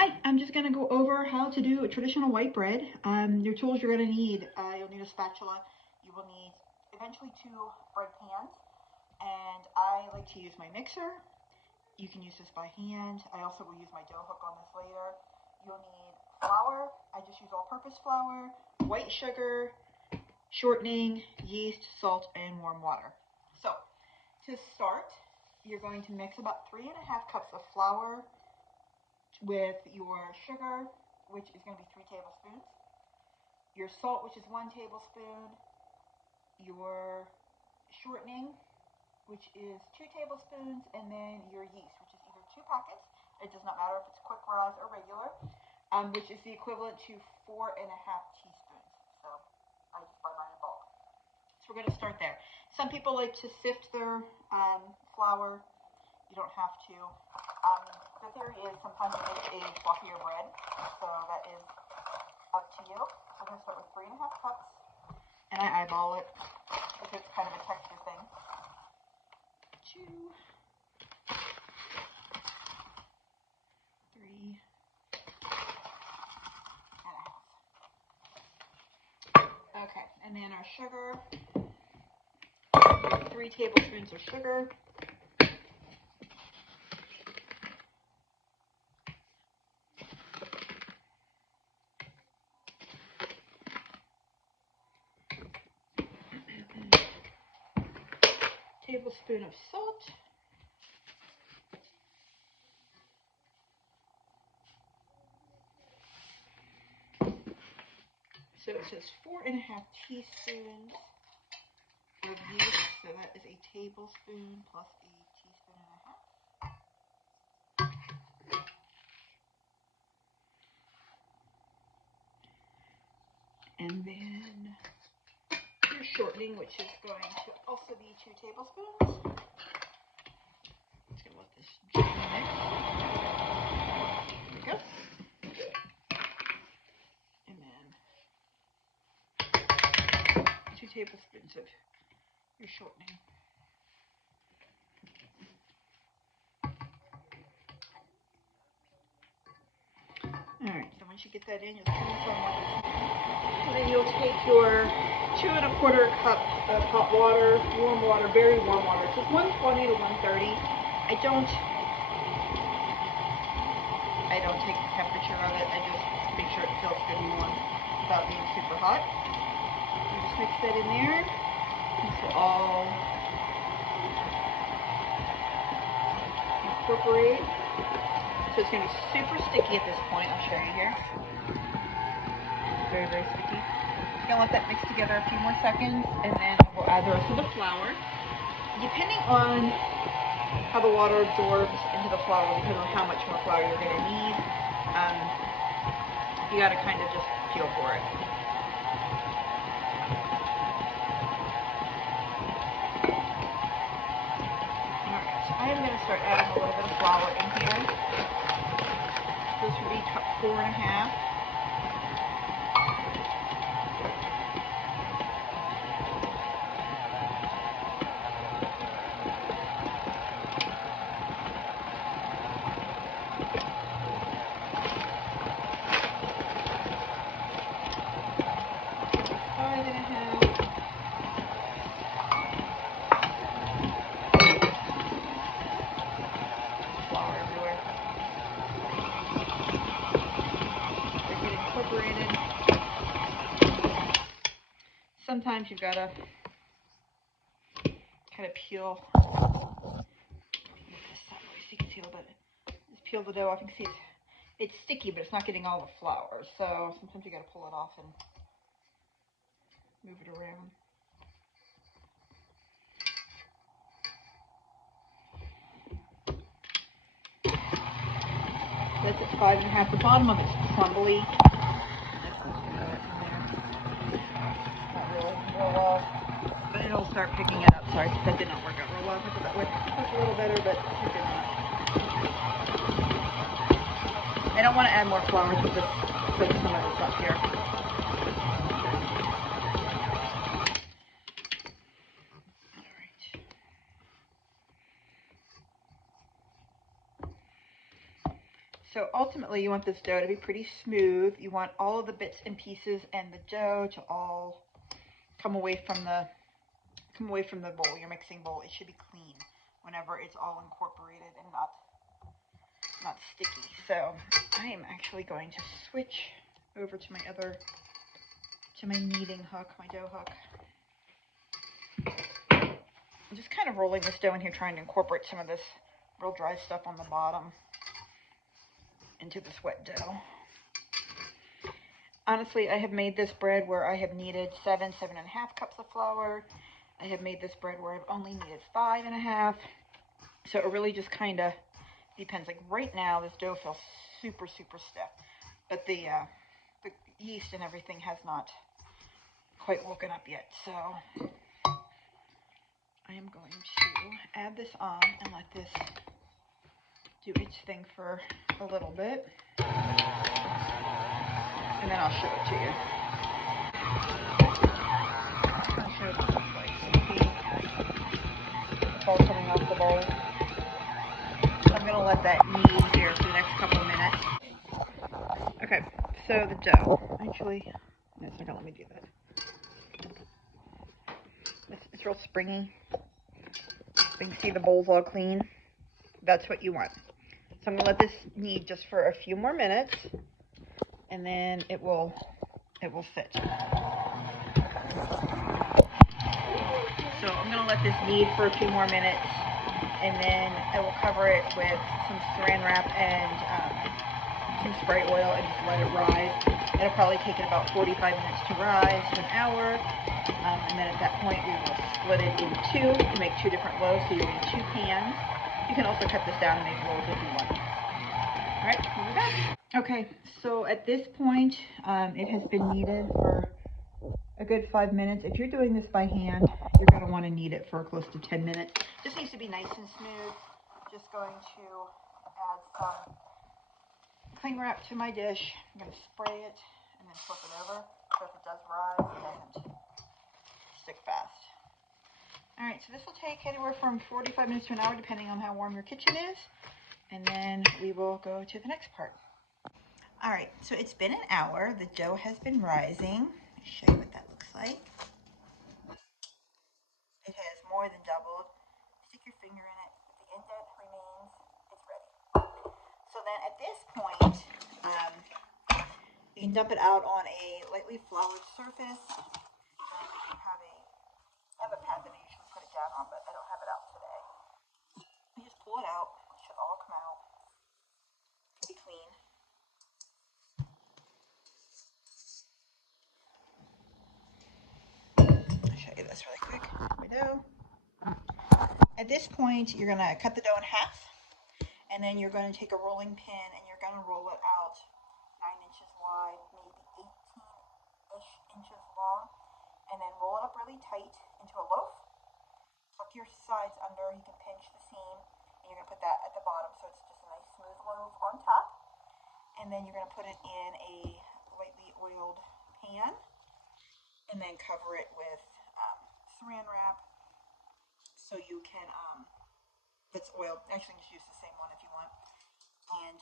Hi, I'm just going to go over how to do a traditional white bread. Your tools you're going to need, you'll need a spatula, you will need eventually 2 bread pans, and I like to use my mixer. You can use this by hand. I also will use my dough hook on this later. You'll need flour. I just use all-purpose flour, white sugar, shortening, yeast, salt, and warm water. So, to start, you're going to mix about 3.5 cups of flour with your sugar, which is going to be 3 tablespoons, your salt, which is 1 tablespoon, your shortening, which is 2 tablespoons, and then your yeast, which is either 2 packets, it does not matter if it's quick rise or regular, which is the equivalent to 4.5 teaspoons. So I just buy mine in bulk. So we're going to start there. Some people like to sift their flour. You don't have to. The theory is sometimes it makes a fluffier bread, so that is up to you. So we're going to start with 3.5 cups, and I eyeball it because it's kind of a texture thing. 2, 3.5. Okay, and then our sugar, 3 tablespoons of sugar. Tablespoon of salt. So it says 4.5 teaspoons of yeast, so that is a tablespoon plus a teaspoon and a half. And then your shortening, which is going to also be 2 tablespoons. Let's go let this gently mix. There we go. And then 2 tablespoons of your shortening. Alright, so once you get that in, you'll turn this on like this. And then you'll take your 2 1/4 cup of hot water, warm water, very warm water. It says 120 to 130. I don't take the temperature of it. I just make sure it feels good and warm without being super hot. You just mix that in there. Mix it all. Incorporate. So it's going to be super sticky at this point. I'll show you here. Very, very sticky. Just going to let that mix together a few more seconds, and then we'll add the rest of the flour. Depending on how the water absorbs into the flour, depending on how much more flour you're going to need, you got to kind of just feel for it. Alright, so I am going to start adding a little bit of flour in here. This would be cup 4.5. Sometimes you've got to kind of peel this side so you can see a little bit. Just peel the dough off. You can see it's sticky, but it's not getting all the flour. So sometimes you got to pull it off and move it around. That's at 5.5. The bottom of it's crumbly. But it'll start picking it up. Sorry, that did not work out real well. I thought that would look a little better, but it did not. I don't want to add more flour to this, so some of this up here. Alright. So So ultimately you want this dough to be pretty smooth. You want all of the bits and pieces and the dough to all come away from the bowl, your mixing bowl. It should be clean whenever it's all incorporated and not sticky. So I am actually going to switch over to my kneading hook, my dough hook. I'm just kind of rolling this dough in here, trying to incorporate some of this real dry stuff on the bottom into this wet dough. Honestly, I have made this bread where I have needed 7.5 cups of flour. I have made this bread where I've only needed 5.5. So it really just kind of depends. Like right now, this dough feels super, super stiff, but the yeast and everything has not quite woken up yet. So I am going to add this on and let this do its thing for a little bit, and then I'll show it to you. I'll show it what it looks like. It's all coming off the bowl. So I'm going to let that knead here for the next couple of minutes. Okay, so the dough. Actually, no, it's not going to let me do that. It's real springy. You can see the bowl's all clean. That's what you want. So I'm going to let this knead just for a few more minutes, and then it will sit. So I'm going to let this knead for a few more minutes, and then I will cover it with some saran wrap and some spray oil and just let it rise. It'll probably take it about 45 minutes to rise to an hour. And then at that point, we will split it in two to make two different loaves. So you need 2 pans. You can also cut this down and make loaves if you want. All right, here we go. Okay, so at this point, it has been kneaded for a good 5 minutes. If you're doing this by hand, you're going to want to knead it for close to 10 minutes. Just needs to be nice and smooth. Just going to add some cling wrap to my dish. I'm going to spray it and then flip it over. So if it does rise, it doesn't stick fast. All right, so this will take anywhere from 45 minutes to an hour, depending on how warm your kitchen is. And then we will go to the next part. All right, so it's been an hour. The dough has been rising. I'll show you what that looks like. It has more than doubled. Stick your finger in it. If the indent remains, it's ready. So then at this point, you can dump it out on a lightly floured surface. If you have a pad that I usually put it down on, but I don't have it out today. You just pull it out. It should all come out pretty clean. I'll show you this really quick. Here we go. At this point, you're going to cut the dough in half, and then you're going to take a rolling pin and you're going to roll it out 9 inches wide, maybe 18-ish inches long, and then roll it up really tight into a loaf. Tuck your sides under. You can pinch the seam, and you're going to put that at the bottom so it's just a nice smooth loaf on top. And then you're going to put it in a lightly oiled pan, and then cover it with saran wrap so you can, if it's oiled, actually just use the same one if you want, and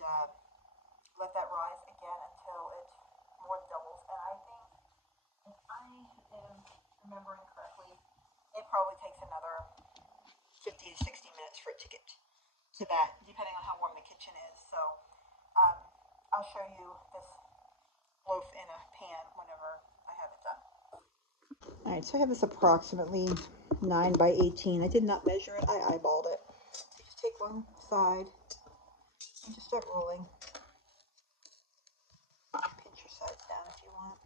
let that rise again until it more than doubles. And I think, if I am remembering correctly, it probably takes another 50 to 60 minutes for it to get to that, depending on how warm the kitchen is. So I'll show you this loaf in a pan whenever I have it done. All right, so I have this approximately 9 by 18. I did not measure it, I eyeballed it. You just take one side and just start rolling. Pinch your sides down if you want.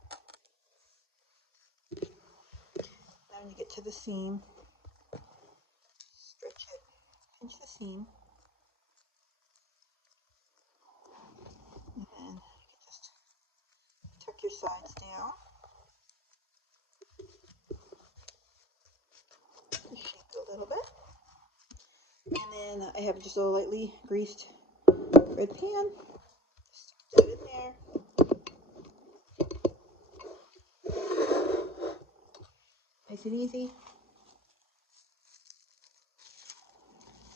Now when you get to the seam, stretch it, pinch the seam, and then you can just tuck your sides down. Just shake a little bit. And then I have just a lightly greased bread pan. Stick it in there. Nice and easy.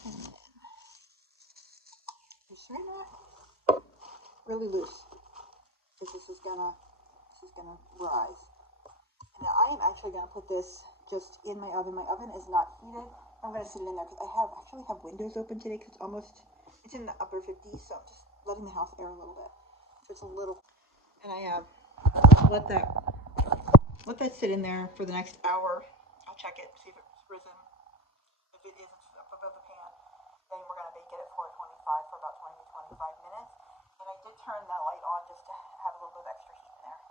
And then your saran wrap. really loose, because this is gonna rise. And now I am actually gonna put this just in my oven. My oven is not heated. I'm gonna sit it in there because I actually have windows open today because it's in the upper 50s, so I'm just letting the house air a little bit. So it's a little, and I let that sit in there for the next hour. I'll check it, see if it's risen. If it is, it's up above the pan. Then we're gonna bake it at 425 for about 20 to 25 minutes. And I did turn that light on just to have a little bit of extra heat in there.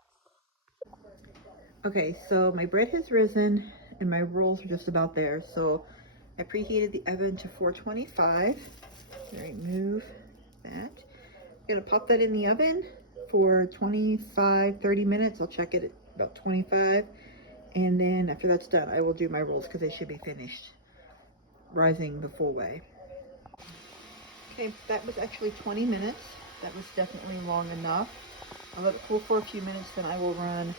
Okay, so my bread has risen and my rolls are just about there. So I preheated the oven to 425. Remove that. I'm gonna pop that in the oven for 25-30 minutes. I'll check it at about 25, and then after that's done I will do my rolls because they should be finished rising the full way. Okay, that was actually 20 minutes. That was definitely long enough. I'll let it cool for a few minutes, then I will run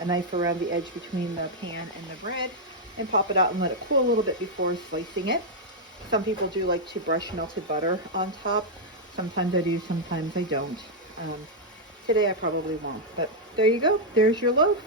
a knife around the edge between the pan and the bread and pop it out and let it cool a little bit before slicing it. Some people do like to brush melted butter on top. Sometimes I do, sometimes I don't. Today I probably won't, but there you go. There's your loaf.